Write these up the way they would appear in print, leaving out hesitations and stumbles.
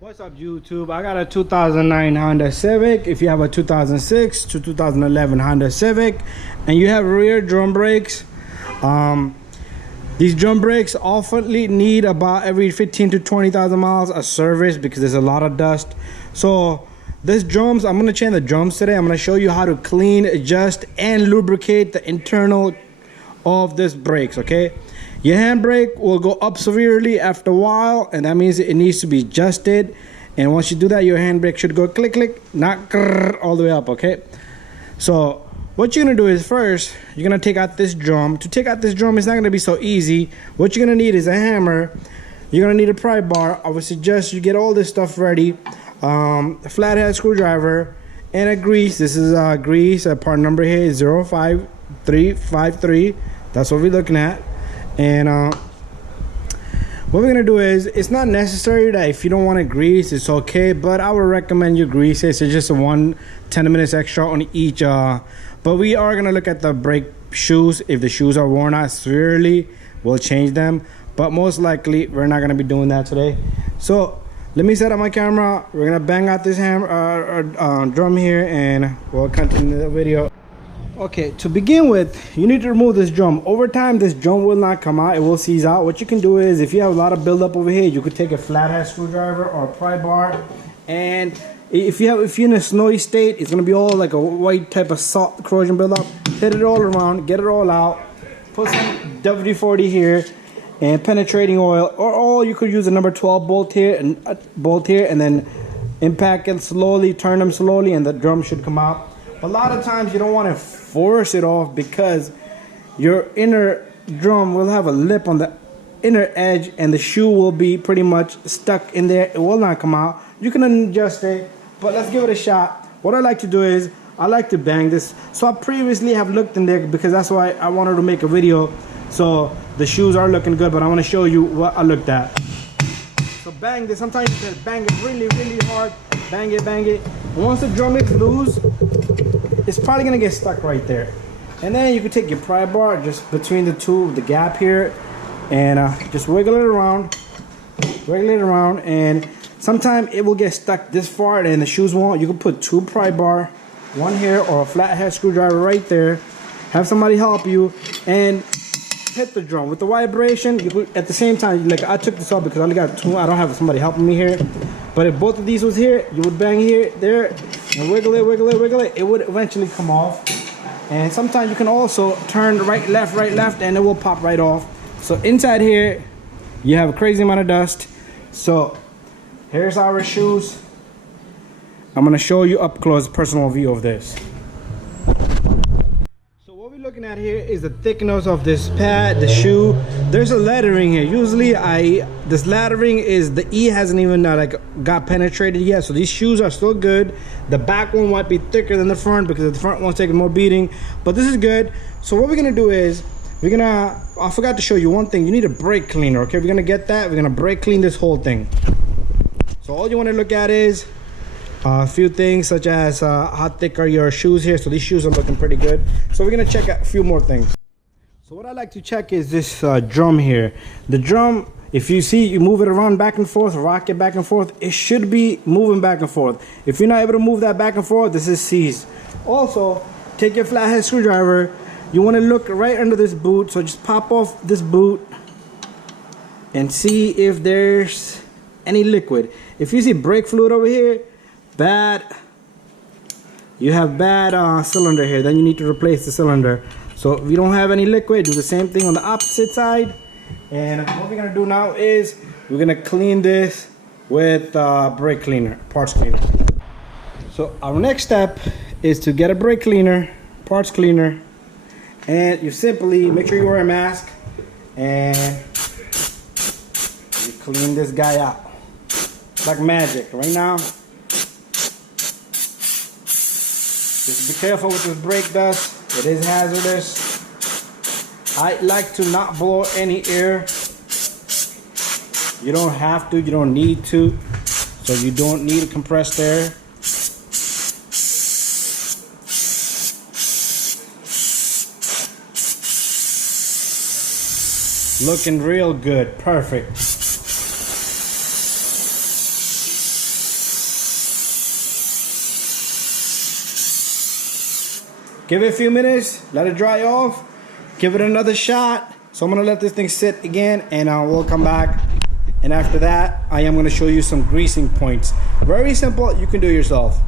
What's up, YouTube? I got a 2009 Honda Civic. If you have a 2006 to 2011 Honda Civic and you have rear drum brakes, these drum brakes often need about every 15 to 20,000 miles a service because there's a lot of dust. So this drums, I'm gonna change the drums today. I'm gonna show you how to clean, adjust, and lubricate the internal of this brakes. Okay, your handbrake will go up severely after a while, and that means it needs to be adjusted. And once you do that, your handbrake should go click click, not grrr, all the way up. Okay, so what you're gonna do is first you're gonna take out this drum. To take out this drum, it's not gonna be so easy. What you're gonna need is a hammer. You're gonna need a pry bar. I would suggest you get all this stuff ready. A flathead screwdriver and a grease. This is grease. Part number here is 05353. That's what we're looking at. And what we're gonna do is, it's not necessary that if you don't want to grease, it's okay, but I would recommend you grease it. So just 10 minutes extra on each. But we are gonna look at the brake shoes. If the shoes are worn out severely, we'll change them, but most likely we're not gonna be doing that today. So let me set up my camera. We're gonna bang out this drum here, and we'll continue the video. Okay, to begin with, you need to remove this drum. Over time, this drum will not come out. It will seize out. What you can do is, if you have a lot of buildup over here, you could take a flathead screwdriver or a pry bar, and if you're in a snowy state, it's gonna be all like a white type of salt corrosion buildup. Hit it all around, get it all out. Put some WD-40 here and penetrating oil, or you could use a number 12 bolt here, and then impact it slowly, turn them slowly, and the drum should come out. A lot of times you don't want to force it off because your inner drum will have a lip on the inner edge and the shoe will be pretty much stuck in there. It will not come out. You can adjust it, but let's give it a shot. What I like to do is I like to bang this. So I previously have looked in there because that's why I wanted to make a video. So the shoes are looking good, but I want to show you what I looked at. So bang this. Sometimes you can bang it really hard. Bang it. And once the drum is loose, it's probably gonna get stuck right there. And then you can take your pry bar just between the gap here, and just wiggle it around, and sometimes it will get stuck this far and the shoes won't. You can put 2 pry bar, one here, or a flathead screwdriver right there. Have somebody help you and hit the drum with the vibration. You could, at the same time, like I took this off because I only got 2. I don't have somebody helping me here. But if both of these was here, you would bang here, there, and wiggle it. It would eventually come off. And sometimes you can also turn right, left, and it will pop right off. So inside here, you have a crazy amount of dust. So here's our shoes. I'm gonna show you up close, personal view of this. What we're looking at here is the thickness of this pad, the shoe. There's a lettering here. Usually this lettering is, the E hasn't even got penetrated yet, so these shoes are still good. The back one might be thicker than the front because the front one's taking more beating, but this is good. So what we're gonna do is, I forgot to show you one thing. You need a brake cleaner. Okay, we're gonna get that. We're gonna brake clean this whole thing. So all you want to look at is a few things, such as how thick are your shoes here. So these shoes are looking pretty good. So we're gonna check a few more things. So what I like to check is this drum here. The drum, if you see, you move it around back and forth, rock it back and forth, it should be moving back and forth. If you're not able to move that back and forth, this is seized. Also, take your flathead screwdriver. You want to look right under this boot. So just pop off this boot and see if there's any liquid. If you see brake fluid over here, you have bad cylinder here, then you need to replace the cylinder. So if you don't have any liquid, do the same thing on the opposite side. And what we're gonna do now is we're gonna clean this with brake cleaner, parts cleaner. So our next step is to get a brake cleaner, parts cleaner, and you simply make sure you wear a mask and you clean this guy out. It's like magic. Right now, just be careful with this brake dust. It is hazardous. I like to not blow any air. You don't have to, you don't need to. So you don't need compressed air. Looking real good, perfect. give it a few minutes, let it dry off, give it another shot. So I'm gonna let this thing sit again, and we'll come back. And after that, I am gonna show you some greasing points. Very simple, you can do it yourself.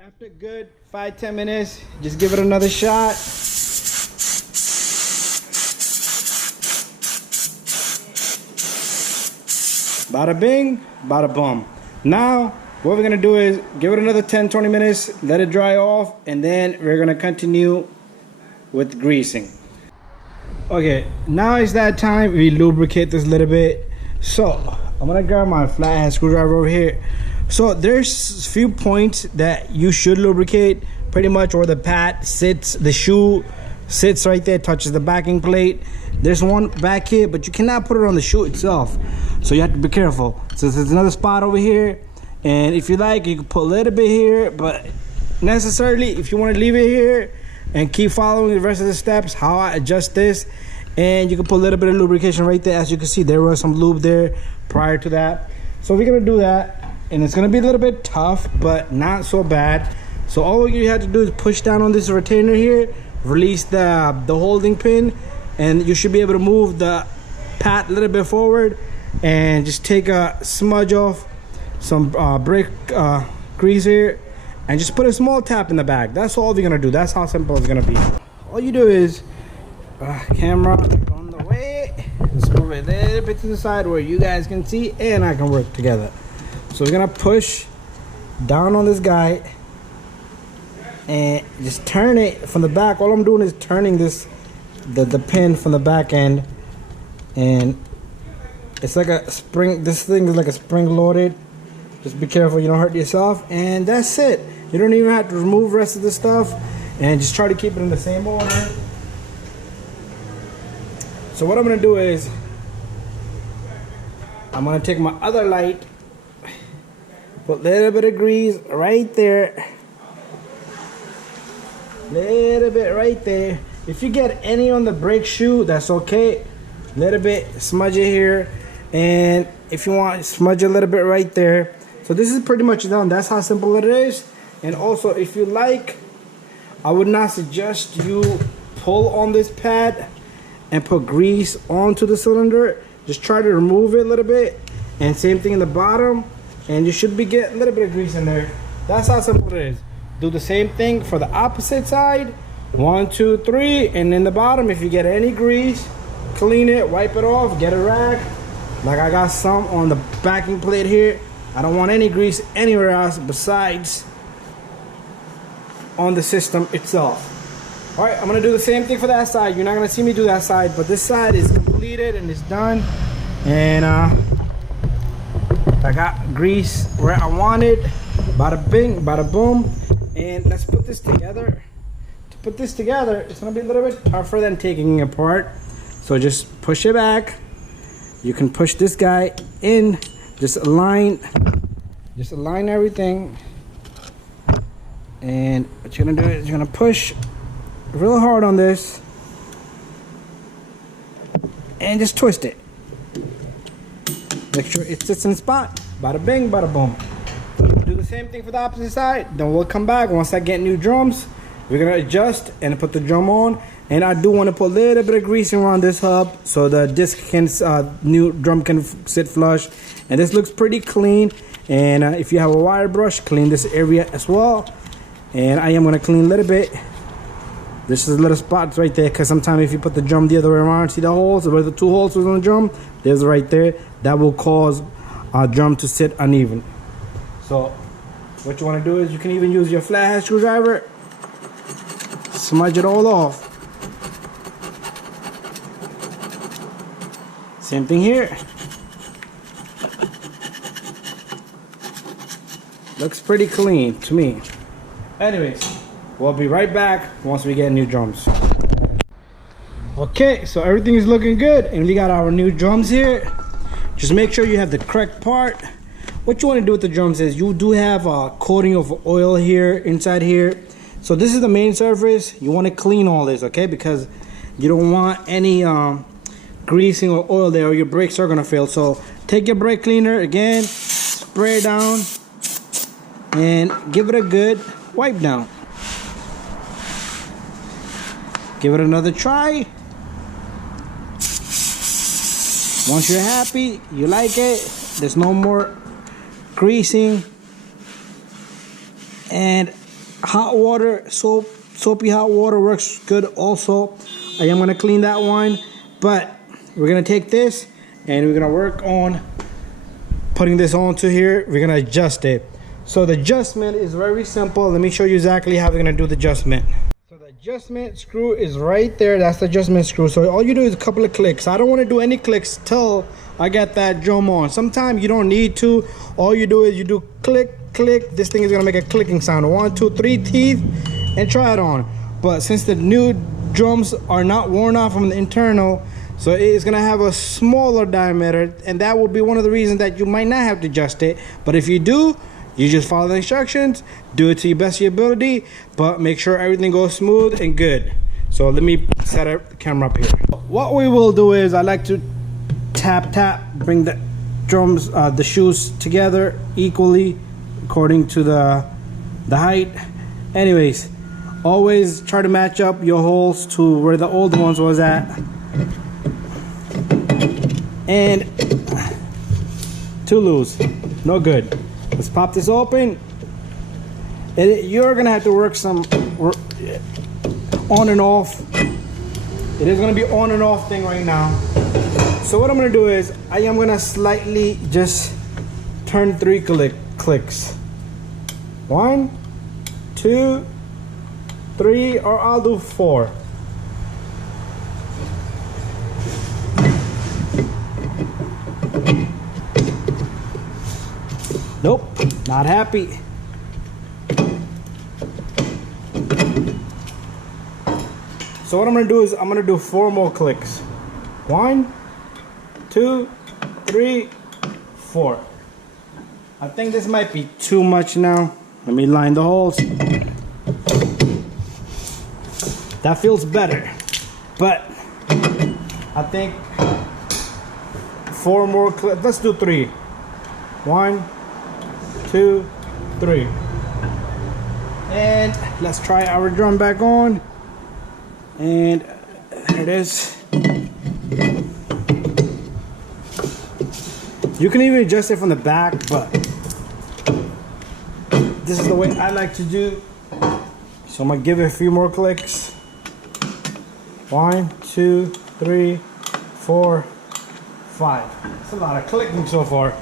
After a good 5-10 minutes, just give it another shot. Bada bing, bada boom. Now, what we're gonna do is give it another 10-20 minutes, let it dry off, and then we're gonna continue with greasing. Okay, now it's that time we lubricate this a little bit. So I'm gonna grab my flathead screwdriver over here. So there's a few points that you should lubricate. Pretty much where the pad sits, the shoe sits right there, touches the backing plate. There's one back here, but you cannot put it on the shoe itself, so you have to be careful. So there's another spot over here, and if you like, you can put a little bit here, but necessarily if you want to leave it here and keep following the rest of the steps, how I adjust this, and you can put a little bit of lubrication right there. As you can see, there was some lube there prior to that. So we're gonna do that, and it's gonna be a little bit tough, but not so bad. So all you have to do is push down on this retainer here, release the holding pin, and you should be able to move the pad a little bit forward, and just take a smudge off some brake grease here, and just put a small tap in the bag. That's all we're gonna do. That's how simple it's gonna be. All you do is camera on the way, just move it a little bit to the side where you guys can see and I can work together. So we're gonna push down on this guy and just turn it from the back. All I'm doing is turning this the pin from the back end, and it's like a spring. This thing is like a spring loaded. Just be careful you don't hurt yourself, and that's it. You don't even have to remove the rest of the stuff, and just try to keep it in the same order. So what I'm gonna do is I'm gonna take my other light, put a little bit of grease right there, little bit right there. If you get any on the brake shoe, that's okay. Little bit, smudge it here, and if you want, smudge a little bit right there. So this is pretty much done. That's how simple it is. And also, if you like, I would not suggest you pull on this pad and put grease onto the cylinder. Just try to remove it a little bit, and same thing in the bottom, and you should be getting a little bit of grease in there. That's how simple it is. Do the same thing for the opposite side. 1, 2, 3, and in the bottom, if you get any grease, clean it, wipe it off, get a rag. Like I got some on the backing plate here. I don't want any grease anywhere else besides on the system itself. All right, I'm gonna do the same thing for that side. You're not gonna see me do that side, but this side is completed and it's done. And I got grease where I want it. Bada bing, bada boom. And let's put this together. To put this together, it's gonna be a little bit tougher than taking it apart. So just push it back. You can push this guy in. Just align everything. And what you're gonna do is you're gonna push real hard on this and just twist it. Make sure it sits in the spot. Bada bing, bada boom. Do the same thing for the opposite side. Then we'll come back once I get new drums. We're gonna adjust and put the drum on. And I do want to put a little bit of grease around this hub so the disc can, new drum can sit flush. And this looks pretty clean. And if you have a wire brush, clean this area as well. And I am going to clean a little bit. This is little spots right there, because sometimes if you put the drum the other way around, see the holes where the 2 holes was on the drum? There's right there. That will cause our drum to sit uneven. So what you want to do is you can even use your flathead screwdriver. Smudge it all off. Same thing here. Looks pretty clean to me. Anyways, we'll be right back once we get new drums. Okay, so everything is looking good and we got our new drums here. Just make sure you have the correct part. What you want to do with the drums is you do have a coating of oil here inside here. So this is the main surface. You want to clean all this, okay? Because you don't want any greasing or oil there, or your brakes are gonna fail. So take your brake cleaner again, spray it down, and give it a good wipe down. give it another try. Once you're happy, you like it, there's no more greasing, and hot water, soapy hot water works good also. I am gonna clean that one, but we're gonna take this and we're gonna work on putting this onto here. We're gonna adjust it. So the adjustment is very simple. Let me show you exactly how we're gonna do the adjustment. So the adjustment screw is right there. That's the adjustment screw. So all you do is a couple of clicks. I don't want to do any clicks till I get that drum on. Sometimes you don't need to. All you do is you do click, click. This thing is gonna make a clicking sound. 1, 2, 3 teeth, and try it on. But since the new drums are not worn off from the internal, so it's gonna have a smaller diameter, and that will be one of the reasons that you might not have to adjust it. But if you do, you just follow the instructions, do it to your best of your ability, but make sure everything goes smooth and good. So let me set the camera up here. What we will do is I like to tap, bring the drums, the shoes together equally according to the height. Anyways, always try to match up your holes to where the old ones was at. And too loose, no good. Let's pop this open. You're gonna have to work some on and off. It is gonna be on and off thing right now. So what I'm gonna do is I am gonna slightly just turn 3 clicks. 1, 2, 3, or I'll do 4. Nope, not happy. So what I'm gonna do is I'm gonna do 4 more clicks. 1, 2, 3, 4. I think this might be too much now. Let me line the holes. That feels better, but I think 4 more clicks. Let's do 3. 1, 2, 3. And let's try our drum back on. And there it is. You can even adjust it from the back, but this is the way I like to do. So I'm gonna give it a few more clicks. 1, 2, 3, 4, 5. It's a lot of clicking so far.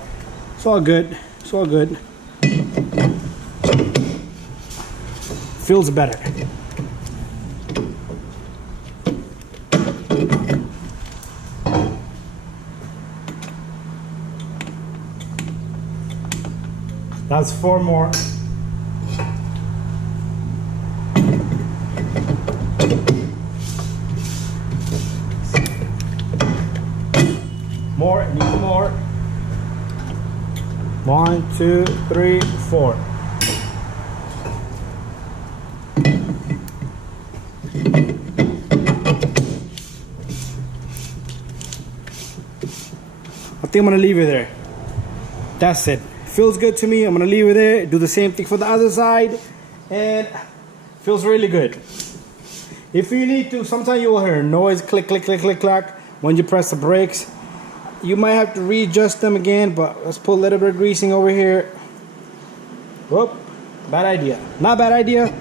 It's all good. It's all good. Feels better. That's 4 more. More, need more. 1, 2, 3, 4. I think I'm gonna leave it there. That's it. Feels good to me. I'm gonna leave it there. Do the same thing for the other side, and feels really good. If you need to, sometimes you will hear noise, click, click, click, click, clack when you press the brakes. You might have to readjust them again, but let's put a little bit of greasing over here. Whoop, bad idea. Not bad idea.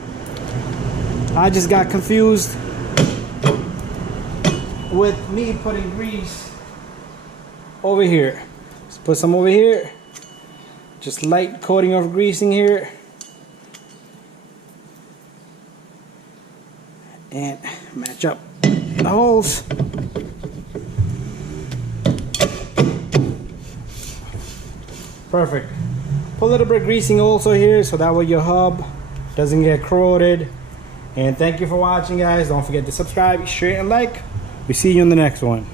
I just got confused with me putting grease over here. Let's put some over here. Just light coating of greasing here. And match up the holes. Perfect. Put a little bit of greasing also here so that way your hub doesn't get corroded. And thank you for watching, guys. Don't forget to subscribe, share, and like. We see you in the next one.